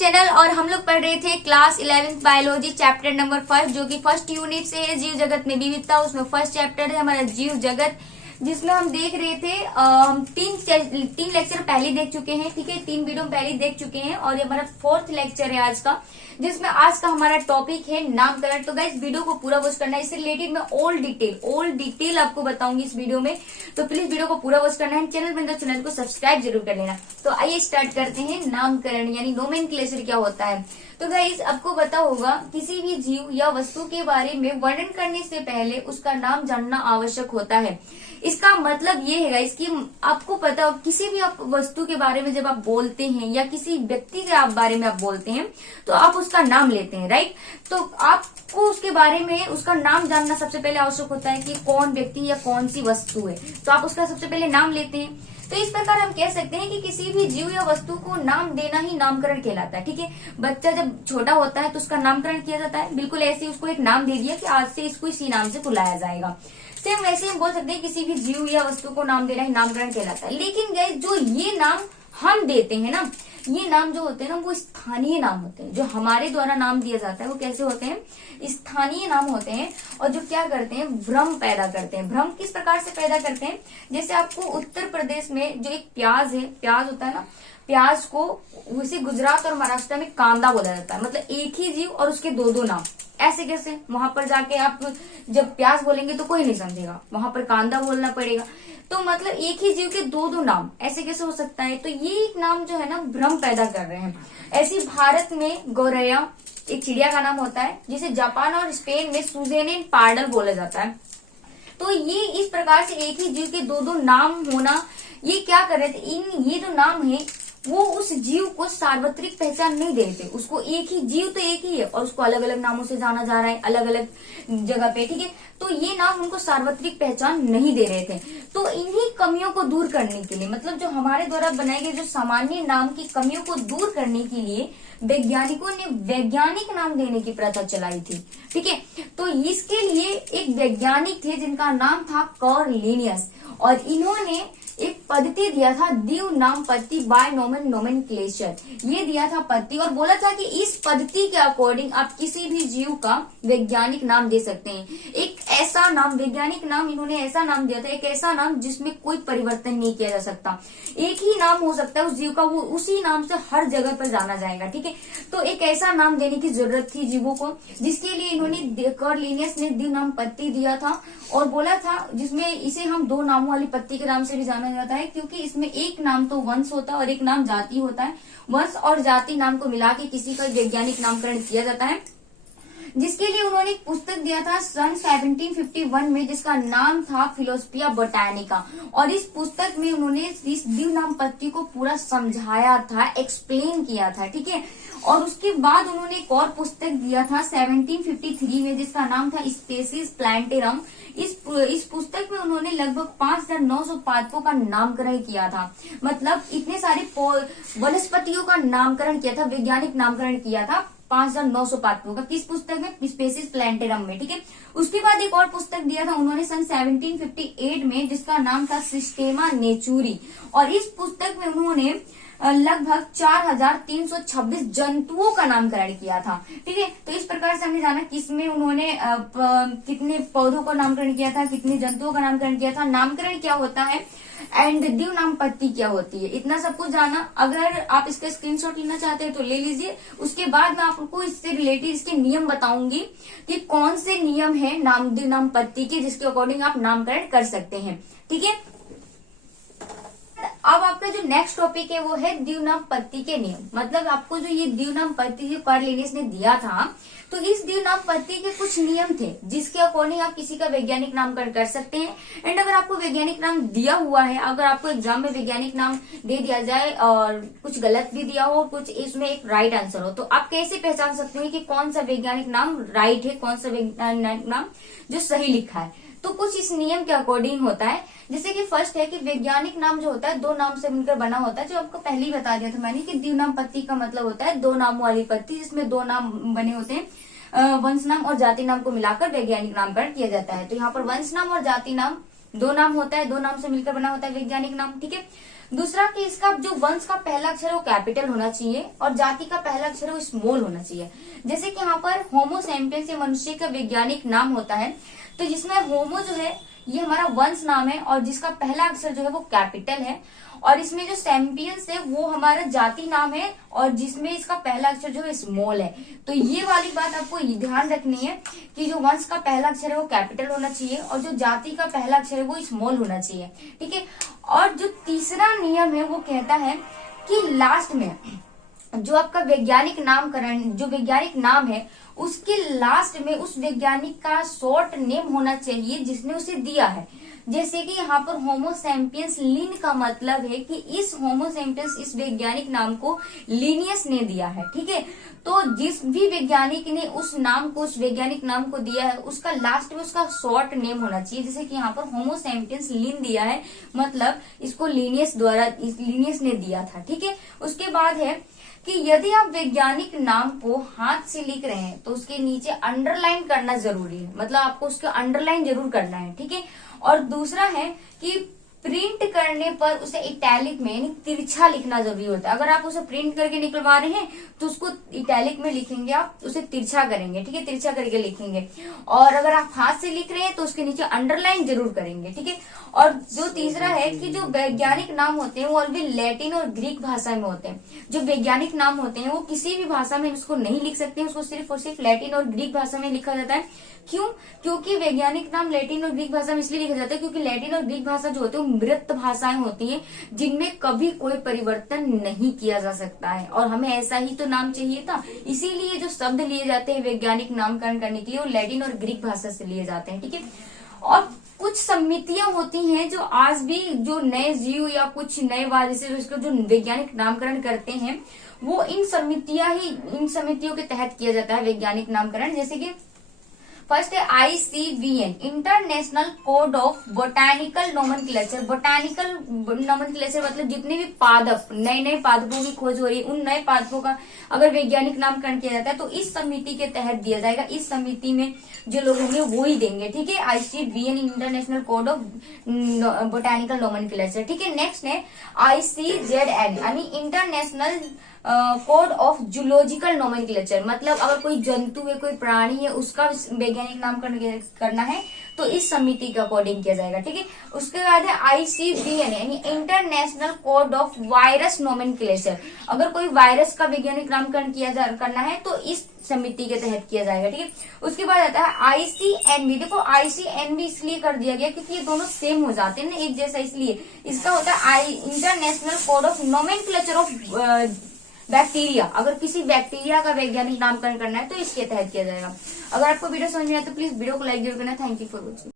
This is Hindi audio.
चैनल और हम लोग पढ़ रहे थे class 11th biology chapter number 1 जो कि फर्स्ट यूनिट से है जीव जगत में विविधता। उसमें फर्स्ट चैप्टर है हमारा जीव जगत, जिसमें हम देख रहे थे हम तीन लेक्चर पहले देख चुके हैं। ठीक है, 3 वीडियो पहले देख चुके हैं और ये हमारा 4th लेक्चर है आज का, जिसमें आज का हमारा टॉपिक है नामकरण। तो गाइस वीडियो को पूरा वॉच करना है, इससे रिलेटेड मैं ऑल डिटेल आपको बताऊंगी इस वीडियो में, तो प्लीज वीडियो को पूरा वॉच करना है। चैनल पर चैनल को सब्सक्राइब जरूर कर लेना। तो आइए स्टार्ट करते हैं नामकरण यानी नोमेनक्लेचर क्या होता है। तो गाइस आपको पता होगा किसी भी जीव या वस्तु के बारे में वर्णन करने से पहले उसका नाम जानना आवश्यक होता है। इसका मतलब ये है गाइस कि आपको पता हो किसी भी आप वस्तु के बारे में जब आप बोलते हैं या किसी व्यक्ति के आप बारे में आप बोलते हैं तो आप उसका नाम लेते हैं, राइट। तो आपको उसके बारे में उसका नाम जानना सबसे पहले आवश्यक होता है कि कौन व्यक्ति या कौन सी वस्तु है, तो आप उसका सबसे पहले नाम लेते हैं। तो इस प्रकार हम कह सकते हैं कि किसी भी जीव या वस्तु को नाम देना ही नामकरण कहलाता है। ठीक है, बच्चा जब छोटा होता है तो उसका नामकरण किया जाता है, बिल्कुल ऐसे उसको एक नाम दे दिया कि आज से इसको इसी नाम से बुलाया जाएगा। सेम वैसे हम बोल सकते हैं किसी भी जीव या वस्तु को नाम देना ही नामकरण कहलाता है। लेकिन गाइस जो ये नाम हम देते हैं ना, ये नाम जो होते हैं ना वो स्थानीय नाम होते हैं। जो हमारे द्वारा नाम दिया जाता है वो कैसे होते हैं, स्थानीय नाम होते हैं। और जो क्या करते हैं, भ्रम पैदा करते हैं। भ्रम किस प्रकार से पैदा करते हैं, जैसे आपको उत्तर प्रदेश में जो एक प्याज है, प्याज होता है ना, प्याज को उसी गुजरात और महाराष्ट्र में कांदा बोला जाता है। मतलब एक ही जीव और उसके दो नाम। ऐसे कैसे, वहां पर जाके आप जब प्याज बोलेंगे तो कोई नहीं समझेगा, वहां पर कांदा बोलना पड़ेगा। तो मतलब एक ही जीव के दो नाम, ऐसे कैसे हो सकता है। तो ये एक नाम जो है ना भ्रम पैदा कर रहे हैं। ऐसे भारत में गौरैया एक चिड़िया का नाम होता है, जिसे जापान और स्पेन में सुजेनिन पार्डल बोला जाता है। तो ये इस प्रकार से एक ही जीव के दो नाम होना, ये क्या कर रहे थे, ये जो नाम है वो उस जीव को सार्वत्रिक पहचान नहीं दे रहे थे। उसको एक ही जीव तो एक ही है और उसको अलग अलग नामों से जाना जा रहा है अलग अलग जगह पे। ठीक है, तो ये नाम उनको सार्वत्रिक पहचान नहीं दे रहे थे। तो इन्हीं कमियों को दूर करने के लिए, मतलब जो हमारे द्वारा बनाए गए जो सामान्य नाम की कमियों को दूर करने के लिए वैज्ञानिकों ने वैज्ञानिक नाम देने की प्रथा चलाई थी। ठीक है, तो इसके लिए एक वैज्ञानिक थे जिनका नाम था कॉर्लिनियस, और इन्होंने एक पद्धति दिया था दिव नाम पद्धति बाय नोमेनक्लेचर। ये दिया था पद्धति और बोला था कि इस पद्धति के अकॉर्डिंग आप किसी भी जीव का वैज्ञानिक नाम दे सकते हैं। एक ऐसा नाम, वैज्ञानिक नाम इन्होंने ऐसा नाम दिया था, एक ऐसा नाम जिसमें कोई परिवर्तन नहीं किया जा सकता। एक ही नाम हो सकता है उस जीव का, वो उसी नाम से हर जगह पर जाना जाएगा। ठीक है, तो एक ऐसा नाम देने की जरूरत थी जीवों को, जिसके लिए इन्होंने कॉर्लिनियस ने दिव नाम पद्धति दिया था और बोला था, जिसमें इसे हम 2 नामों वाली पद्धति के नाम से भी जाना जाता है, क्योंकि इसमें एक नाम तो वंश होता है और एक नाम जाति होता है। वंश और जाति नाम को मिला के किसी का वैज्ञानिक नामकरण किया जाता है, जिसके लिए उन्होंने एक पुस्तक दिया था सन 1751 में, जिसका नाम था फिलोसफिया बोटानिका। और इस पुस्तक में उन्होंने इस दिव नाम पद्धति को पूरा समझाया था, एक्सप्लेन किया था। ठीक है, और उसके बाद उन्होंने एक और पुस्तक दिया था 1753 में, जिसका नाम था स्पेसीज प्लांटेरम। इस पुस्तक में उन्होंने लगभग 5900 पादपों का नामकरण किया था। मतलब इतने सारे वनस्पतियों का नामकरण किया था, वैज्ञानिक नामकरण किया था 5900 पादपों का। किस पुस्तक में, स्पेसीज प्लांटेरम में। ठीक है, उसके बाद एक और पुस्तक दिया था उन्होंने सन 1758 में, जिसका नाम था सिस्टेमा नेचुरी। और इस पुस्तक में उन्होंने लगभग 4326 जंतुओं का नामकरण किया था। ठीक है, तो इस प्रकार से हमने जाना किसमें उन्होंने कितने पौधों का नामकरण किया था, कितने जंतुओं का नामकरण किया था, नामकरण क्या होता है एंड दिव नाम पद्धति क्या होती है, इतना सब कुछ जाना। अगर आप इसका स्क्रीनशॉट लेना चाहते हैं तो ले लीजिए। उसके बाद मैं आपको इससे रिलेटेड इसके नियम बताऊंगी कि कौन से नियम है दिव नाम पद्धति के, जिसके अकॉर्डिंग आप नामकरण कर सकते हैं। ठीक है, अब आपका जो नेक्स्ट टॉपिक है वो है दिव नाम पद्धति के नियम। मतलब आपको जो ये दिव नाम पद्धति जो कॉर्लिनियस ने दिया था, तो इस दिव नाम पद्धति के कुछ नियम थे जिसके अकॉर्डिंग आप किसी का वैज्ञानिक नामकरण कर सकते हैं। एंड अगर आपको वैज्ञानिक नाम दिया हुआ है, अगर आपको एग्जाम में वैज्ञानिक नाम दे दिया जाए और कुछ गलत भी दिया हो, कुछ इसमें एक राइट आंसर हो, तो आप कैसे पहचान सकते हैं कि कौन सा वैज्ञानिक नाम राइट है, कौन सा वैज्ञानिक नाम जो सही लिखा है। तो कुछ इस नियम के अकॉर्डिंग होता है, जैसे कि फर्स्ट है कि वैज्ञानिक नाम जो होता है 2 नाम से मिलकर बना होता है, जो आपको पहले ही बता दिया था मैंने कि दिव नाम पद्धति का मतलब होता है 2 नामों वाली पद्धति, जिसमें 2 नाम बने होते हैं। वंश नाम और जाति नाम को मिलाकर वैज्ञानिक नामकरण किया जाता है। तो यहाँ पर वंश नाम और जाति नाम 2 नाम होता है, 2 नाम से मिलकर बना होता है वैज्ञानिक नाम। ठीक है, दूसरा कि इसका जो वंश का पहला अक्षर है वो कैपिटल होना चाहिए और जाति का पहला अक्षर है वो स्मॉल होना चाहिए। जैसे कि यहाँ पर होमो सैपियंस ये मनुष्य का वैज्ञानिक नाम होता है, तो जिसमें होमो जो है ये हमारा वंश नाम है और जिसका पहला अक्षर जो है वो कैपिटल है, और इसमें जो सैम्पियंस है वो हमारा जाति नाम है और जिसमें इसका पहला अक्षर जो है स्मॉल है। तो ये वाली बात आपको ध्यान रखनी है कि जो वंश का पहला अक्षर है वो कैपिटल होना चाहिए और जो जाति का पहला अक्षर है वो स्मॉल होना चाहिए, ठीक है। और जो तीसरा नियम है वो कहता है कि लास्ट में जो आपका वैज्ञानिक नामकरण, जो वैज्ञानिक नाम है उसके लास्ट में उस वैज्ञानिक का शॉर्ट नेम होना चाहिए जिसने उसे दिया है। जैसे कि यहाँ पर होमो सैपियंस लिन का मतलब है कि इस होमो सैपियंस इस वैज्ञानिक नाम को लिनियस ने दिया है, ठीक है। तो जिस भी वैज्ञानिक ने उस नाम को, उस वैज्ञानिक नाम को दिया है उसका लास्ट में उसका शॉर्ट नेम होना चाहिए। जैसे कि यहाँ पर होमो सैपियंस लिन दिया है मतलब इसको लिनियस द्वारा, लिनियस ने दिया था, ठीक है। उसके बाद है कि यदि आप वैज्ञानिक नाम को हाथ से लिख रहे हैं तो उसके नीचे अंडरलाइन करना जरूरी है, मतलब आपको उसका अंडरलाइन जरूर करना है, ठीक है। और दूसरा है कि प्रिंट करने पर उसे इटैलिक में यानी तिरछा लिखना जरूरी होता है। अगर आप उसे प्रिंट करके निकलवा रहे हैं तो उसको इटैलिक में लिखेंगे, आप उसे तिरछा करेंगे, ठीक है, तिरछा करके लिखेंगे। और अगर आप हाथ से लिख रहे हैं तो उसके नीचे अंडरलाइन जरूर करेंगे, ठीक है। और जो तीसरा है कि जो वैज्ञानिक नाम होते हैं वो ऑलवेज लैटिन और ग्रीक भाषा में होते हैं। जो वैज्ञानिक नाम होते हैं वो किसी भी भाषा में उसको नहीं लिख सकते हैं, उसको सिर्फ और सिर्फ लैटिन और ग्रीक भाषा में लिखा जाता है। क्यों? क्योंकि वैज्ञानिक नाम लैटिन और ग्रीक भाषा में इसलिए लिखा जाता है क्योंकि लैटिन और ग्रीक भाषा जो होती है वो मृत भाषाएं होती हैं जिनमें कभी कोई परिवर्तन नहीं किया जा सकता है, और हमें ऐसा ही तो नाम चाहिए था। इसीलिए जो शब्द लिए जाते हैं वैज्ञानिक नामकरण करने के लिए वो लैटिन और ग्रीक भाषा से लिए जाते हैं, ठीक है। और कुछ समितियां होती हैं जो आज भी जो नए जीव या कुछ नए वाले से इसको जो वैज्ञानिक नामकरण करते हैं वो इन समितियों के तहत किया जाता है वैज्ञानिक नामकरण। जैसे कि फर्स्ट है ICVN, international code of botanical nomenclature. Botanical nomenclature मतलब जितने भी पादप, नए नए पादपों की खोज हो रही है, उन नए पादपों का अगर वैज्ञानिक नामकरण किया जाता है तो इस समिति के तहत दिया जाएगा। इस समिति में जो लोग होंगे वो ही देंगे, ठीक है। ICVN, international code of botanical nomenclature, ठीक है। नेक्स्ट है ICZN यानी international code of zoological nomenclature, मतलब अगर कोई जंतु है, कोई प्राणी है, उसका वैज्ञानिक नामकरण करना है तो इस समिति का अकॉर्डिंग किया जाएगा, ठीक है। उसके बाद है ICVN यानी international code of virus nomenclature, अगर कोई वायरस का वैज्ञानिक नामकरण करना है तो इस समिति के तहत किया जाएगा, ठीक है। उसके बाद आता है ICNB। देखो ICNB इसलिए कर दिया गया क्योंकि ये दोनों सेम हो जाते हैं ना, एक जैसा, इसलिए इसका होता है international code of nomenclature of bacteria. अगर किसी बैक्टीरिया का वैज्ञानिक नामकरण करना है तो इसके तहत किया जाएगा। अगर आपको वीडियो समझ में आए तो प्लीज वीडियो को लाइक जरूर करना। Thank you for watching.